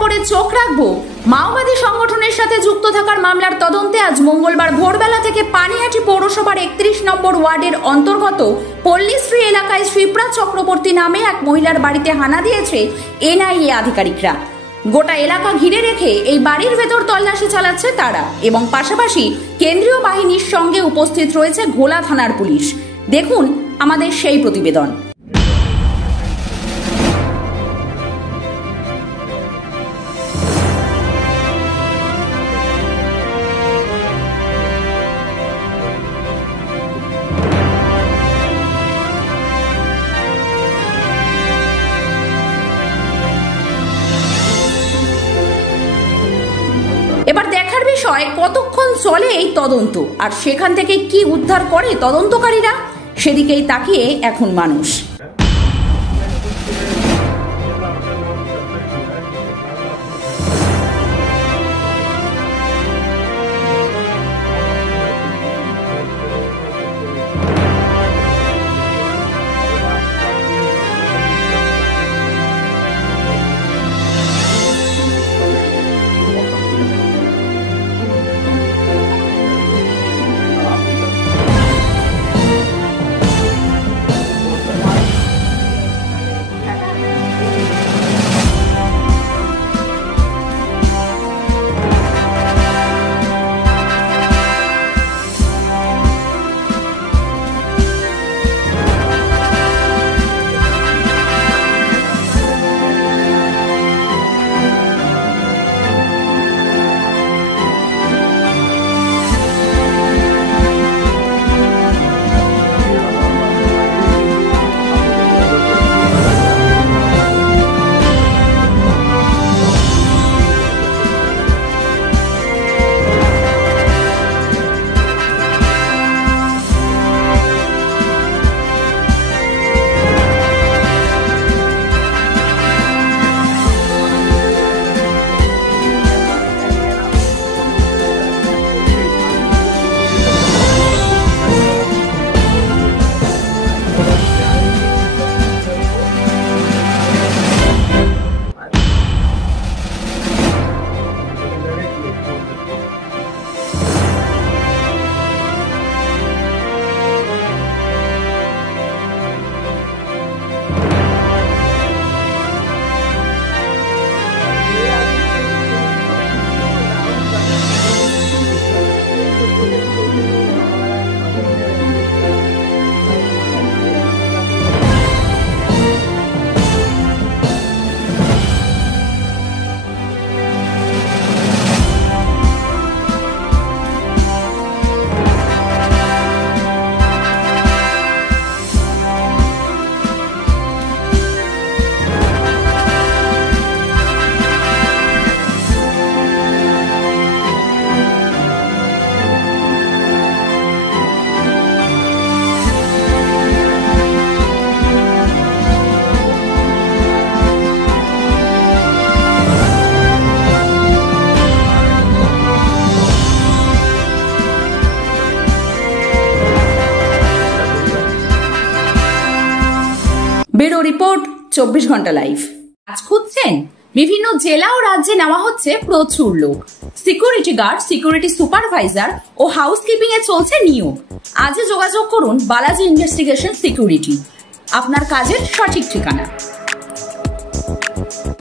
খবরে চোখ রাখবো। মাওবাদী সংগঠনের সাথে যুক্ত থাকার মামলার তদন্তে আজ মঙ্গলবার ভোরবেলা থেকে পানিহাটি পৌরসভার 31 নম্বর ওয়ার্ডের অন্তর্গত পল্লীশ্রী এলাকায় শিপ্রা চক্রবর্তী নামে এক মহিলার বাড়িতে হানা দিয়েছে এনআইএ আধিকারিকরা। গোটা এলাকা ঘিরে রেখে এই বাড়ির ভেতর তল্লাশি চালাচ্ছে তারা এবং পাশাপাশি কেন্দ্রীয় বাহিনীর সঙ্গে উপস্থিত রয়েছে ঘোলা থানার পুলিশ। দেখুন আমাদের সেই প্রতিবেদন। এবার দেখার বিষয় কতক্ষণ চলে এই তদন্ত আর সেখান থেকে কি উদ্ধার করে তদন্তকারীরা, সেদিকেই তাকিয়ে এখন মানুষ। ব্যুরো রিপোর্ট 24 ঘন্টা লাইভ। আজ খুঁজছেন? বিভিন্ন জেলা ও রাজ্যে নেওয়া হচ্ছে প্রচুর লোক। সিকিউরিটি গার্ড, সিকিউরিটি সুপারভাইজার ও হাউসকিপিং এ চলছে নিয়োগ। আজই যোগাযোগ করুন বালাজি ইনভেস্টিগেশন সিকিউরিটি, আপনার কাজের সঠিক ঠিকানা।